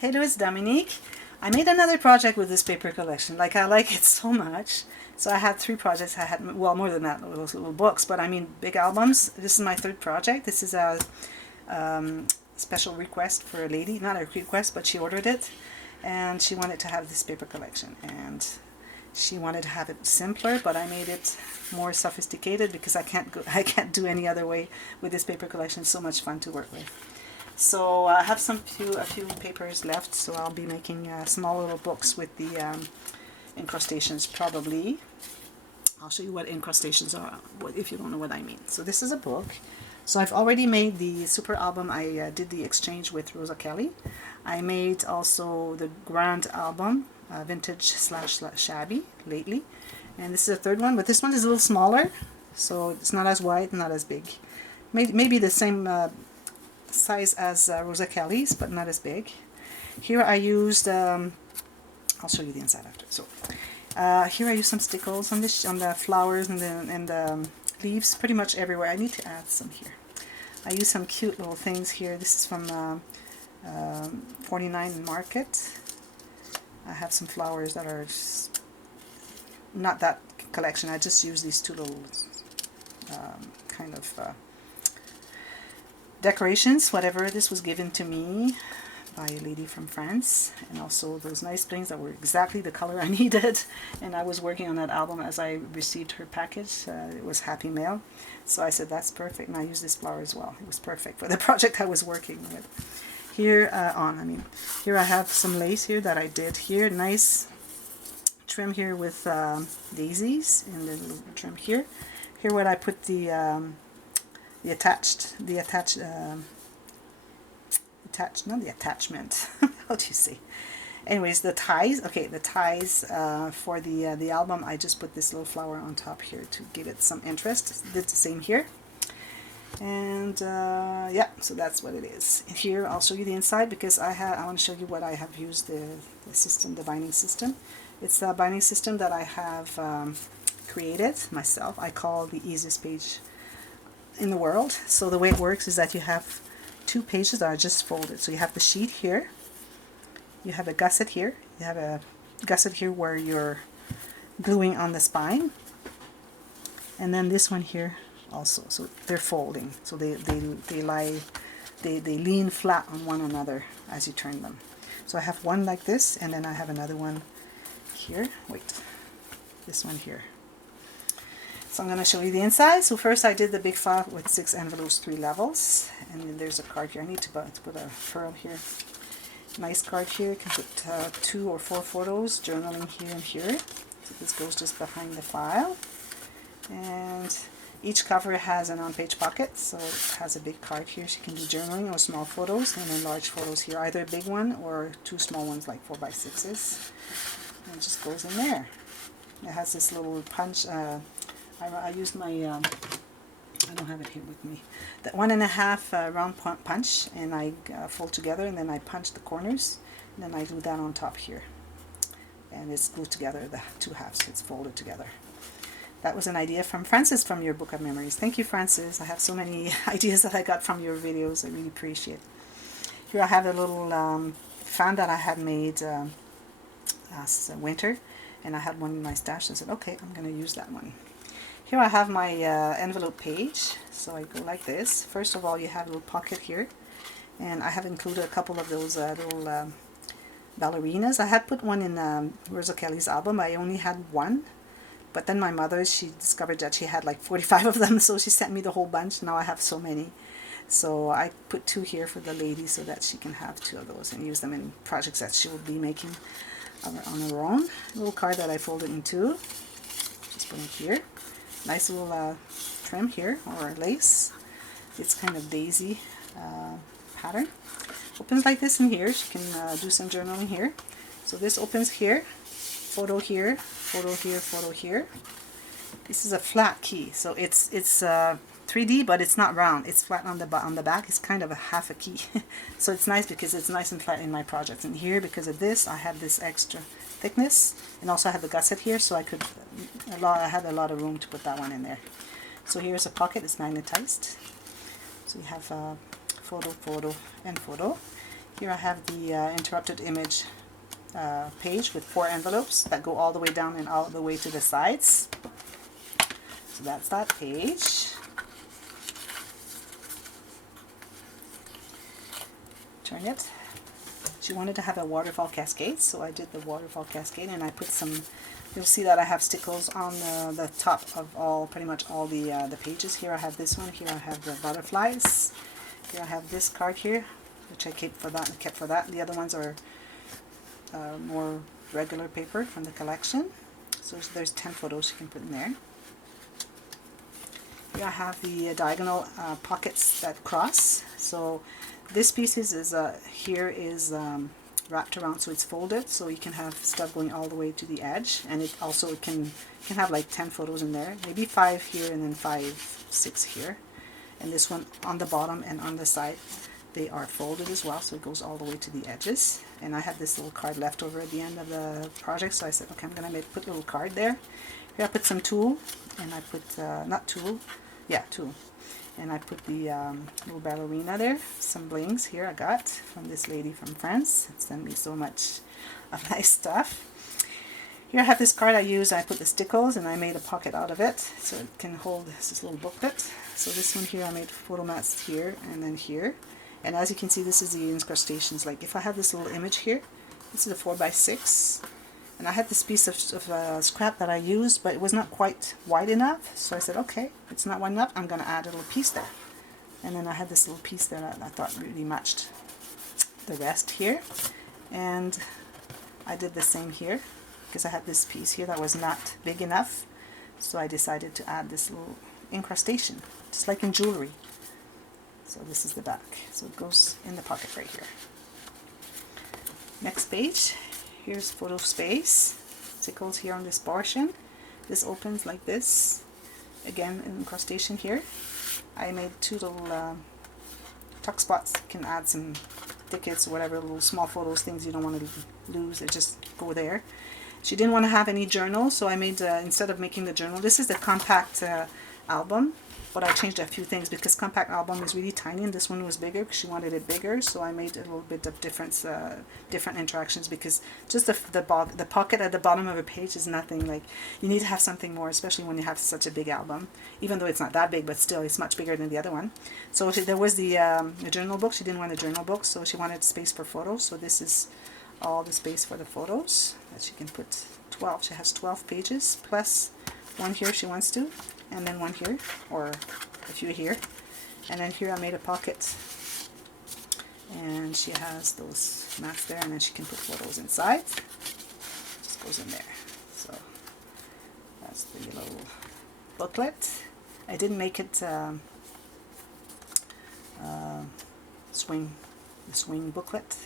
Hello, it's Dominique. I made another project with this paper collection. Like, I like it so much. So I had 3 projects. I had, well, more than that, those little books, but I mean big albums. This is my 3rd project. This is a special request for a lady. Not a request, but she ordered it. And she wanted to have this paper collection. And she wanted to have it simpler, but I made it more sophisticated because I can't do any other way with this paper collection. It's so much fun to work with. So I have a few papers left, so I'll be making small little books with the incrustations probably. I'll show you what incrustations are if you don't know what I mean. So this is a book. So I've already made the super album. I did the exchange with Rosa Kelly. I made also the grand album, vintage / shabby lately. And this is a 3rd one, but this one is a little smaller. So it's not as wide, not as big. Maybe the same size as Rosa Kelly's, but not as big. Here I used, I'll show you the inside after. So here I used some stickles on the flowers and the leaves, pretty much everywhere. I need to add some here. I used some cute little things here. This is from 49 Market. I have some flowers that are not that collection. I just use these 2 little kind of decorations, whatever. This was given to me by a lady from France, and also those nice things that were exactly the color I needed. And I was working on that album as I received her package. It was Happy Mail, so I said that's perfect, and I used this flower as well. It was perfect for the project I was working with. Here here I have some lace here that I did here. Nice trim here with daisies, and then little trim here. Here what I put the attachment. How do you say? Anyways, the ties. Okay, the ties for the album. I just put this little flower on top here to give it some interest. Did the same here. And yeah, so that's what it is. Here I'll show you the inside because I want to show you what I have used the system, the binding system. It's a binding system that I have created myself. I call the easiest page in the world. So the way it works is that you have 2 pages that are just folded. So you have the sheet here, you have a gusset here, you have a gusset here where you're gluing on the spine, and then this one here also. So they're folding, so they lean flat on one another as you turn them. So I have one like this, and then I have another one here. Wait, this one here. So I'm going to show you the inside. So first I did the big file with 6 envelopes, 3 levels, and then there's a card here. I need to put a pearl here. Nice card here. You can put 2 or 4 photos, journaling here and here. So this goes just behind the file. And each cover has an on-page pocket, so it has a big card here, so you can do journaling or small photos, and then large photos here, either a big one or 2 small ones like 4x6s. And it just goes in there. It has this little punch. I used my, I don't have it here with me, the 1.5 round punch, and I fold together, and then I punch the corners, and then I glue that on top here. And it's glued together, the 2 halves, it's folded together. That was an idea from Francis from your Book of Memories. Thank you, Francis. I have so many ideas that I got from your videos. I really appreciate it. Here I have a little fan that I had made last winter, and I had one in my stash, and I said, okay, I'm going to use that one. Here I have my envelope page. So I go like this. First of all, you have a little pocket here, and I have included a couple of those little ballerinas. I had put one in Rosa Kelly's album. I only had 1, but then my mother, she discovered that she had like 45 of them, so she sent me the whole bunch. Now I have so many. So I put 2 here for the lady so that she can have 2 of those and use them in projects that she will be making on her own. A little card that I folded in 2. Just put it here. Nice little trim here, or lace. It's kind of daisy pattern. Opens like this in here. She can do some journaling here. So this opens here, photo here, photo here, photo here. This is a flat key, so it's 3D, but it's not round. It's flat on the back. It's kind of a half a key. So it's nice because it's nice and flat in my project. And here, because of this, I have this extra thickness, and also I have the gusset here, so I had a lot of room to put that one in there. So here's a pocket. It's magnetized. So you have photo, photo, and photo. Here I have the interrupted image page with 4 envelopes that go all the way down and all the way to the sides. So that's that page. Turn it. She wanted to have a waterfall cascade, so I did the waterfall cascade, and I put some, you'll see that I have stickles on the top of all, pretty much all the pages. Here I have this one, here I have the butterflies, here I have this card here, which I kept for that. The other ones are more regular paper from the collection. So there's 10 photos you can put in there. Here I have the diagonal pockets that cross. So this piece is here is wrapped around, so it's folded, so you can have stuff going all the way to the edge, and it also can have like 10 photos in there, maybe 5 here and then 5, 6 here. And this one on the bottom and on the side, they are folded as well, so it goes all the way to the edges. And I had this little card left over at the end of the project, so I said, okay, I'm gonna put a little card there. Here I put some tulle, and I put tulle. And I put the little ballerina there, some blings here I got from this lady from France. It sent me so much of nice stuff. Here I have this card I used. I put the stickles and I made a pocket out of it so it can hold this little booklet. So this one here I made photo mats here and then here. And as you can see, this is the incrustations. Like if I have this little image here, this is a 4x6. And I had this piece of scrap that I used, but it was not quite wide enough. So I said, okay, it's not wide enough, I'm going to add a little piece there. And then I had this little piece there that I thought really matched the rest here. And I did the same here, because I had this piece here that was not big enough. So I decided to add this little incrustation, just like in jewelry. So this is the back. So it goes in the pocket right here. Next page. Here's photo space. Stickles here on this portion. This opens like this. Again, an incrustation here. I made 2 little tuck spots. You can add some tickets or whatever, little small photos, things you don't want to lose. They just go there. She didn't want to have any journal, so I made, instead of making the journal, this is the compact album. But I changed a few things because compact album is really tiny and this one was bigger because she wanted it bigger. So I made a little bit of different interactions, because just the pocket at the bottom of a page is nothing. Like, you need to have something more, especially when you have such a big album. Even though it's not that big, but still it's much bigger than the other one. So there was the journal book. She didn't want a journal book, so she wanted space for photos. So this is all the space for the photos that she can put 12. She has 12 pages plus one here if she wants to, and then one here, or a few here, and then here I made a pocket, and she has those mats there, and then she can put photos inside. Just goes in there. So that's the little booklet. I didn't make it swing booklet,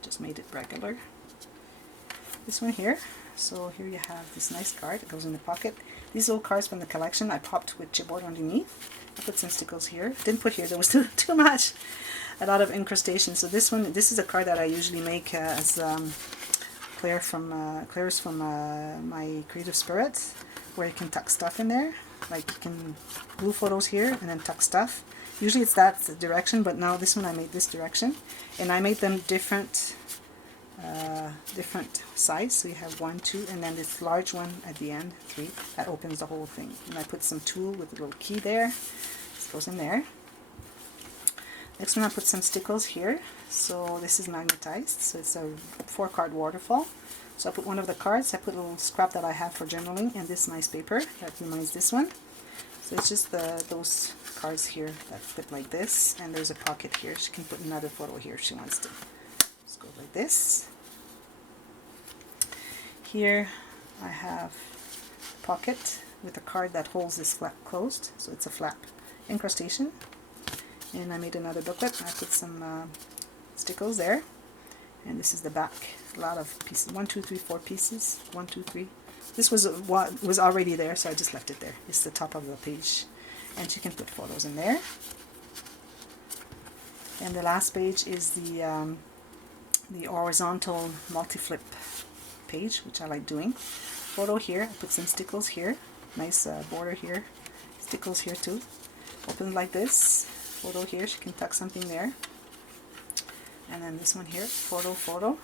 just made it regular. This one here. So here you have this nice card. It goes in the pocket. These little cards from the collection I popped with chipboard underneath. I put some stickles here. Didn't put here, there was too much. A lot of incrustation. So this is a card that I usually make as Claire's from my Creative Spirit, where you can tuck stuff in there. Like you can glue photos here and then tuck stuff. Usually it's that direction, but now this one I made this direction. And I made them different size. So you have 1, 2, and then this large one at the end, 3, that opens the whole thing. And I put some tulle with a little key there. This goes in there. Next one I put some stickles here. So this is magnetized, so it's a 4-card waterfall. So I put one of the cards, I put a little scrap that I have for journaling, and this nice paper that reminds this one. So it's just those cards here that fit like this, and there's a pocket here. She can put another photo here if she wants to. Just go like this. Here I have a pocket with a card that holds this flap closed, so it's a flap incrustation. And I made another booklet. I put some stickles there, and this is the back. A lot of pieces. 1, 2, 3, 4 pieces. 1, 2, 3. This was already there, so I just left it there. It's the top of the page, and you can put photos in there. And the last page is the horizontal multi-flip page, which I like doing. Photo here, I put some stickles here, nice border here, stickles here too. Open like this. Photo here, she can tuck something there. And then this one here, photo.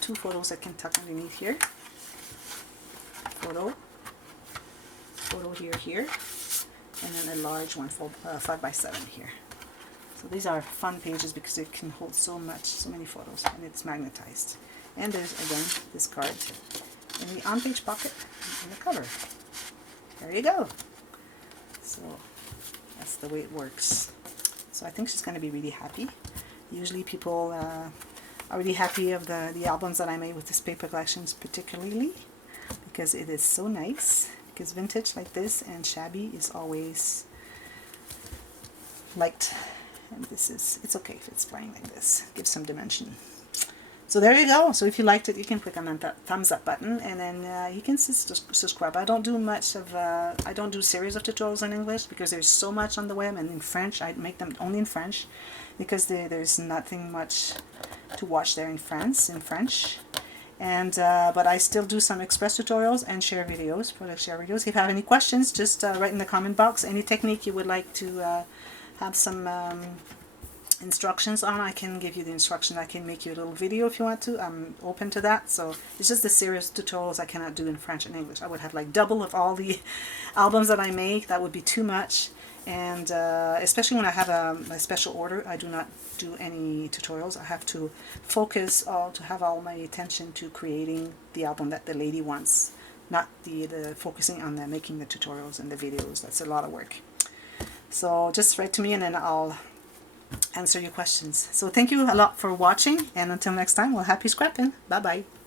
2 photos I can tuck underneath here. Photo here, and then a large one, 5x7 here. So these are fun pages because it can hold so many photos, and it's magnetized. And there's again this card in the on-page pocket in the cover. There you go. So that's the way it works. So I think she's going to be really happy. Usually people are really happy of the albums that I made with this paper collections, particularly because it is so nice. Because vintage like this and shabby is always liked, and it's okay if it's plain like this. Give some dimension. So there you go. So if you liked it, you can click on that thumbs up button, and then you can subscribe. I don't do much of I don't do series of tutorials in English because there's so much on the web, and in French I make them only in French because there's nothing much to watch there in French. And but I still do some express tutorials and share videos, product share videos. If you have any questions, just write in the comment box. Any technique you would like to have some instructions on, I can give you the instruction. I can make you a little video if you want to. I'm open to that. So it's just the serious tutorials I cannot do in French and English. I would have like double of all the albums that I make. That would be too much. And especially when I have a special order, I do not do any tutorials. I have to focus to have all my attention to creating the album that the lady wants, not the focusing on making the tutorials and the videos. That's a lot of work. So just write to me and then I'll answer your questions. So thank you a lot for watching, and until next time, well, happy scrapping. Bye bye.